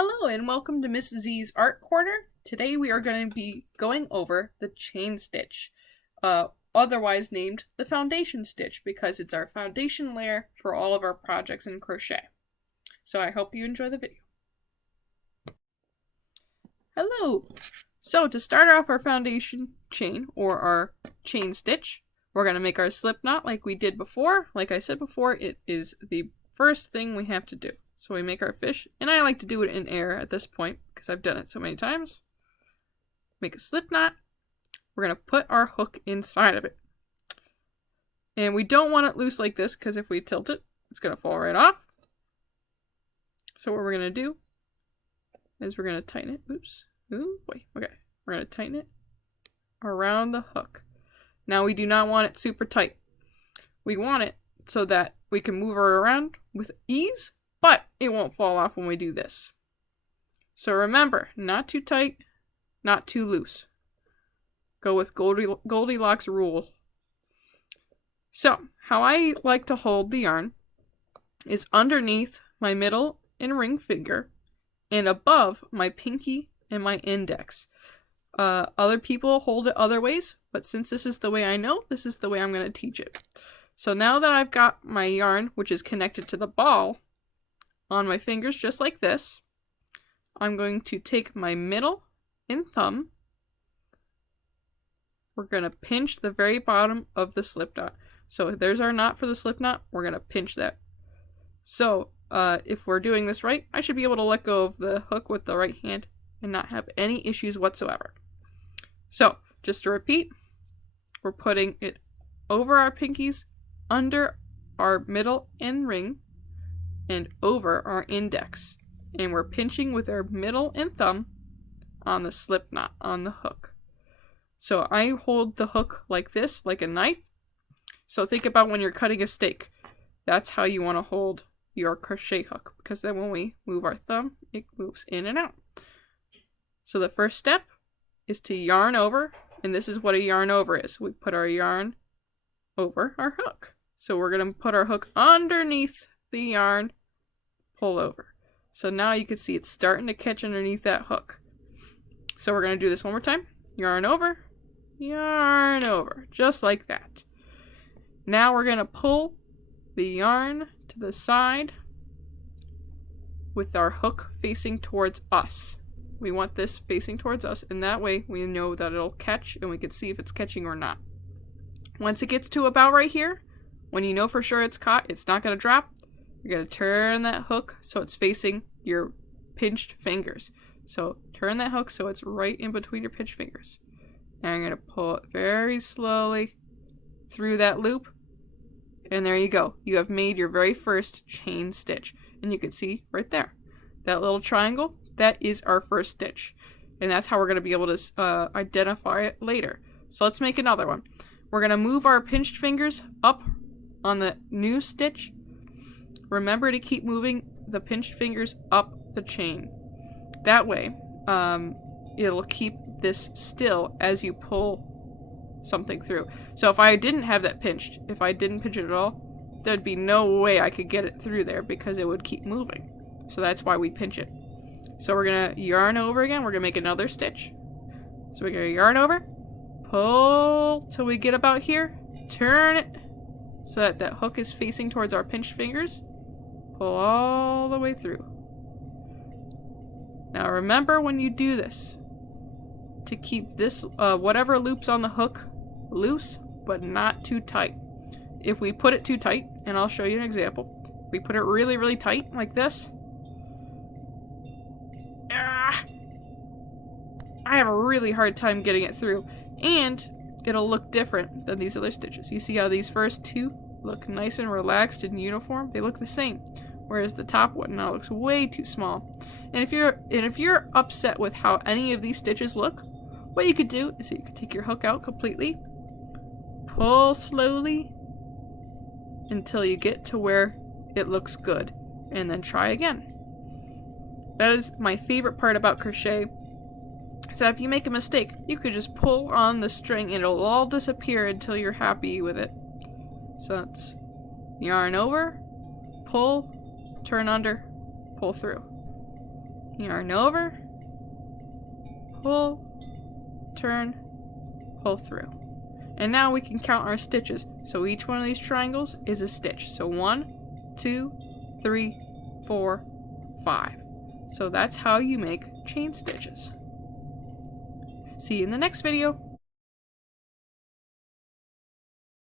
Hello and welcome to Miss Z's Art Corner. Today we are going to be going over the chain stitch, otherwise named the foundation stitch because it's our foundation layer for all of our projects in crochet. So I hope you enjoy the video. Hello! So to start off our foundation chain, or our chain stitch, we're going to make our slip knot like we did before. Like I said before, it is the first thing we have to do. So we make our fish, and I like to do it in air at this point because I've done it so many times. Make a slip knot. We're going to put our hook inside of it. And we don't want it loose like this because if we tilt it, it's going to fall right off. So what we're going to do is we're going to tighten it. Oops. Ooh, wait. Okay. We're going to tighten it around the hook. Now we do not want it super tight. We want it so that we can move it around with ease, but it won't fall off when we do this. So remember, not too tight, not too loose. Go with Goldilocks rule. So, how I like to hold the yarn is underneath my middle and ring finger and above my pinky and my index. Other people hold it other ways, but since this is the way I know, this is the way I'm going to teach it. So now that I've got my yarn, which is connected to the ball, on my fingers just like this, I'm going to take my middle and thumb. We're going to pinch the very bottom of the slip knot. So there's our knot for the slip knot. We're going to pinch that. So if we're doing this right, I should be able to let go of the hook with the right hand and not have any issues whatsoever. So just to repeat, we're putting it over our pinkies, under our middle and ring, and over our index, and we're pinching with our middle and thumb on the slip knot on the hook. So I hold the hook like this, like a knife. So think about when you're cutting a steak. That's how you want to hold your crochet hook, because then when we move our thumb, it moves in and out. So the first step is to yarn over, and this is what a yarn over is. We put our yarn over our hook. So we're going to put our hook underneath the yarn, pull over. So now you can see it's starting to catch underneath that hook. So we're going to do this one more time. Yarn over, just like that. Now we're going to pull the yarn to the side with our hook facing towards us. We want this facing towards us, and that way we know that it'll catch and we can see if it's catching or not. Once it gets to about right here, when you know for sure it's caught, it's not going to drop, you're going to turn that hook so it's facing your pinched fingers. So turn that hook so it's right in between your pinched fingers. Now you're going to pull it very slowly through that loop. And there you go. You have made your very first chain stitch. And you can see right there, that little triangle, that is our first stitch. And that's how we're going to be able to identify it later. So let's make another one. We're going to move our pinched fingers up on the new stitch. Remember to keep moving the pinched fingers up the chain. That way, it'll keep this still as you pull something through. So if I didn't have that pinched, if I didn't pinch it at all, there'd be no way I could get it through there because it would keep moving. So that's why we pinch it. So we're going to yarn over again. We're going to make another stitch. So we're going to yarn over, pull till we get about here, turn it so that that hook is facing towards our pinched fingers. Pull all the way through. Now remember when you do this to keep this, whatever loops on the hook loose, but not too tight. If we put it too tight, and I'll show you an example. If we put it really, really tight like this, I have a really hard time getting it through. And it'll look different than these other stitches. You see how these first two look nice and relaxed and uniform? They look the same. Whereas the top one now looks way too small. And if you're upset with how any of these stitches look, what you could do is you could take your hook out completely, pull slowly until you get to where it looks good, and then try again. That is my favorite part about crochet. So if you make a mistake, you could just pull on the string and it'll all disappear until you're happy with it. So that's yarn over, pull, turn under, pull through. yarn over, pull, turn, pull through. And now we can count our stitches. So each one of these triangles is a stitch. So 1, 2, 3, 4, 5. So that's how you make chain stitches. See you in the next video.